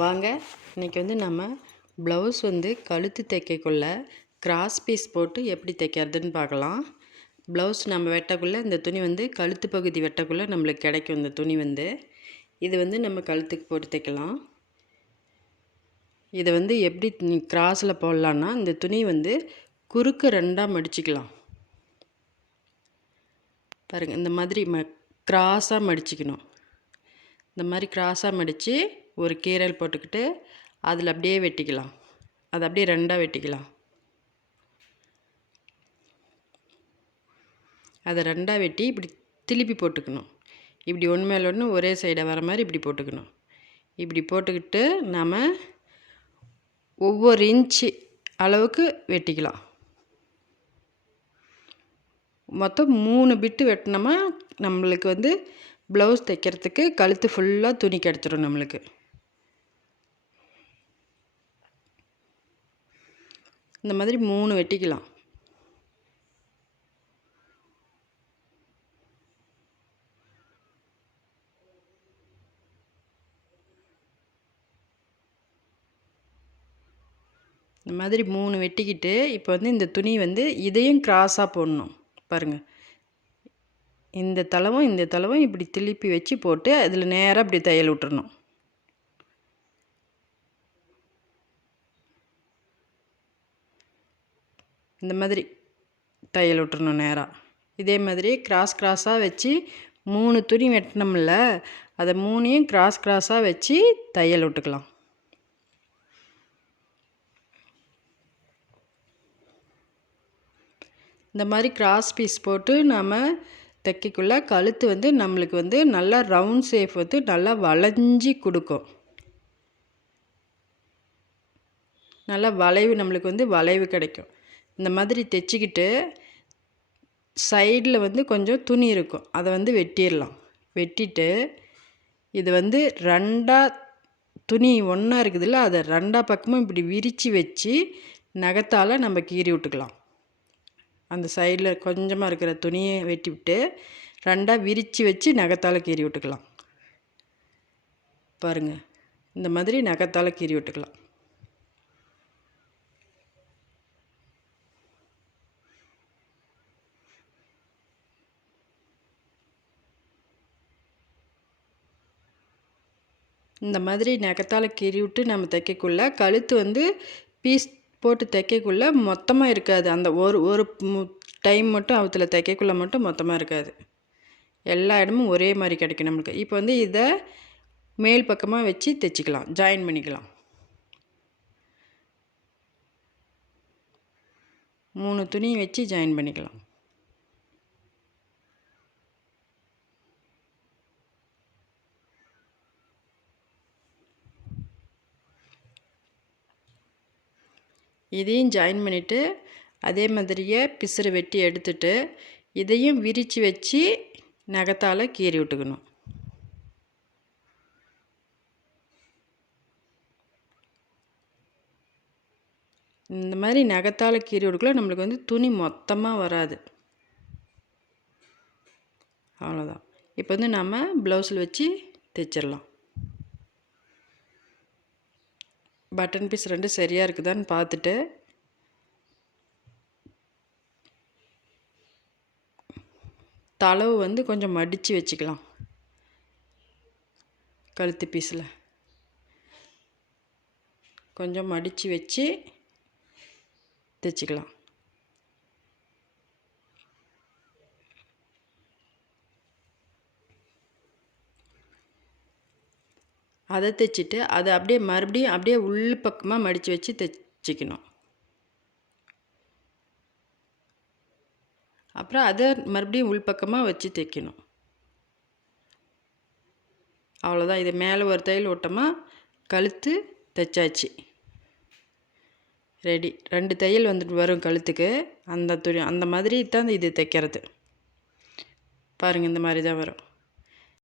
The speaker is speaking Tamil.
வாங்க இன்றைக்கி வந்து நம்ம ப்ளவுஸ் வந்து கழுத்து தைக்கக்குள்ள கிராஸ் பீஸ் போட்டு எப்படி தைக்கிறதுன்னு பார்க்கலாம். ப்ளவுஸ் நம்ம வெட்டக்குள்ளே இந்த துணி வந்து கழுத்து பகுதி வெட்டக்குள்ளே நம்மளுக்கு கிடைக்கும். இந்த துணி வந்து இது வந்து நம்ம கழுத்துக்கு போட்டு தைக்கலாம். இதை வந்து எப்படி கிராஸில் போடலான்னா, இந்த துணி வந்து குறுக்கு ரெண்டாக மடிச்சிக்கலாம். பாருங்கள், இந்த மாதிரி கிராஸாக மடிச்சிக்கணும். இந்த மாதிரி கிராஸாக மடித்து ஒரு கீரல் போட்டுக்கிட்டு அதில் அப்படியே வெட்டிக்கலாம். அதை அப்படியே ரெண்டாக வெட்டிக்கலாம். அதை ரெண்டாக வெட்டி இப்படி திருப்பி போட்டுக்கணும். இப்படி ஒன்று மேலே ஒன்று ஒரே சைடாக வர மாதிரி இப்படி போட்டுக்கணும். இப்படி போட்டுக்கிட்டு நாம் ஒவ்வொரு இன்ச்சு அளவுக்கு வெட்டிக்கலாம். மொத்தம் 3 பிட்டு வெட்டினோமா நம்மளுக்கு வந்து ப்ளவுஸ் தைக்கிறதுக்கு கழுத்து ஃபுல்லாக துணி கிடச்சிரும் நம்மளுக்கு. இந்த மாதிரி 3 வெட்டிக்கலாம். இந்த மாதிரி 3 வெட்டிக்கிட்டு இப்போ வந்து இந்த துணி வந்து இதையும் கிராஸாக போடணும். பாருங்கள், இந்த தளவும் இப்படி திருப்பி வச்சு போட்டு அதில் நேராக இப்படி தையல் விட்டுறணும். இந்த மாதிரி தையல் விட்டுறணும் நேராக. இதே மாதிரி கிராஸாக வச்சு 3 துணி வெட்டினோம்ல, அதை 3ஐயும் கிராஸாக வச்சு தையல் விட்டுக்கலாம். இந்த மாதிரி கிராஸ் பீஸ் போட்டு நாம் தைக்கக்குள்ள கழுத்து வந்து நம்மளுக்கு வந்து நல்லா ரவுண்ட் ஷேப் வந்து நல்லா வளைஞ்சி கொடுக்கும். நல்லா வளைவு, நம்மளுக்கு வந்து வளைவு கிடைக்கும். இந்த மாதிரி தைச்சிக்கிட்டு சைடில் வந்து கொஞ்சம் துணி இருக்கும், அதை வந்து வெட்டிடலாம். வெட்டிட்டு இது வந்து ரெண்டாக துணி ஒன்றா இருக்குதுல்ல, அதை ரெண்டாக பக்கமும் இப்படி விரித்து வச்சு நகத்தால் நம்ம கீறி விட்டுக்கலாம். அந்த சைடில் கொஞ்சமாக இருக்கிற துணியை வெட்டி விட்டு ரெண்டாக விரித்து வச்சு நகத்தால் கீறி விட்டுக்கலாம். பாருங்கள், இந்த மாதிரி நகத்தால் கீறி விட்டுக்கலாம். இந்த மாதிரி நகத்தால் கீறி விட்டு நம்ம தைக்கக்குள்ள கழுத்து வந்து பீஸ் போட்டு தைக்கக்குள்ளே மொத்தமாக இருக்காது. அந்த ஒரு டைம் மட்டும் அவத்துல தைக்கக்குள்ளே மட்டும் மொத்தமாக இருக்காது. எல்லா இடமும் ஒரே மாதிரி கிடைக்கும் நம்மளுக்கு. இப்போ வந்து இதை மேல் பக்கமாக வச்சு தைச்சிக்கலாம், ஜாயின் பண்ணிக்கலாம். 3 துணி வச்சு ஜாயின் பண்ணிக்கலாம். இதையும் ஜாயின் பண்ணிவிட்டு அதே மாதிரியே பிசுறு வெட்டி எடுத்துட்டு இதையும் விரித்து வச்சு நகத்தால் கீறி விட்டுக்கணும். இந்த மாதிரி நகத்தால் கீறி விட்டுக்குள்ள நம்மளுக்கு வந்து துணி மொத்தமாக வராது. அவ்வளோதான். இப்போ வந்து நம்ம ப்ளவுஸில் வச்சு தைச்சிடலாம். பட்டன் பீஸ் 2 சரியாக இருக்குதான்னு பார்த்துட்டு தளவு வந்து கொஞ்சம் மடித்து வச்சுக்கலாம். கழுத்து பீஸில் கொஞ்சம் மடித்து வச்சு தைச்சிக்கலாம். அதை தைச்சிட்டு அதை அப்படியே மறுபடியும் அப்படியே உள் பக்கமாக மடித்து வச்சு தைச்சிக்கணும். அப்புறம் அதை மறுபடியும் உள் பக்கமாக வச்சு தைக்கணும். அவ்வளோதான். இது மேலே ஒரு தையல் ஓட்டமாக கழுத்து தைச்சாச்சு, ரெடி. 2 தையல் வந்துட்டு வரும் கழுத்துக்கு. அந்த மாதிரி தான் இது தைக்கிறது. பாருங்கள், இந்த மாதிரி தான் வரும்.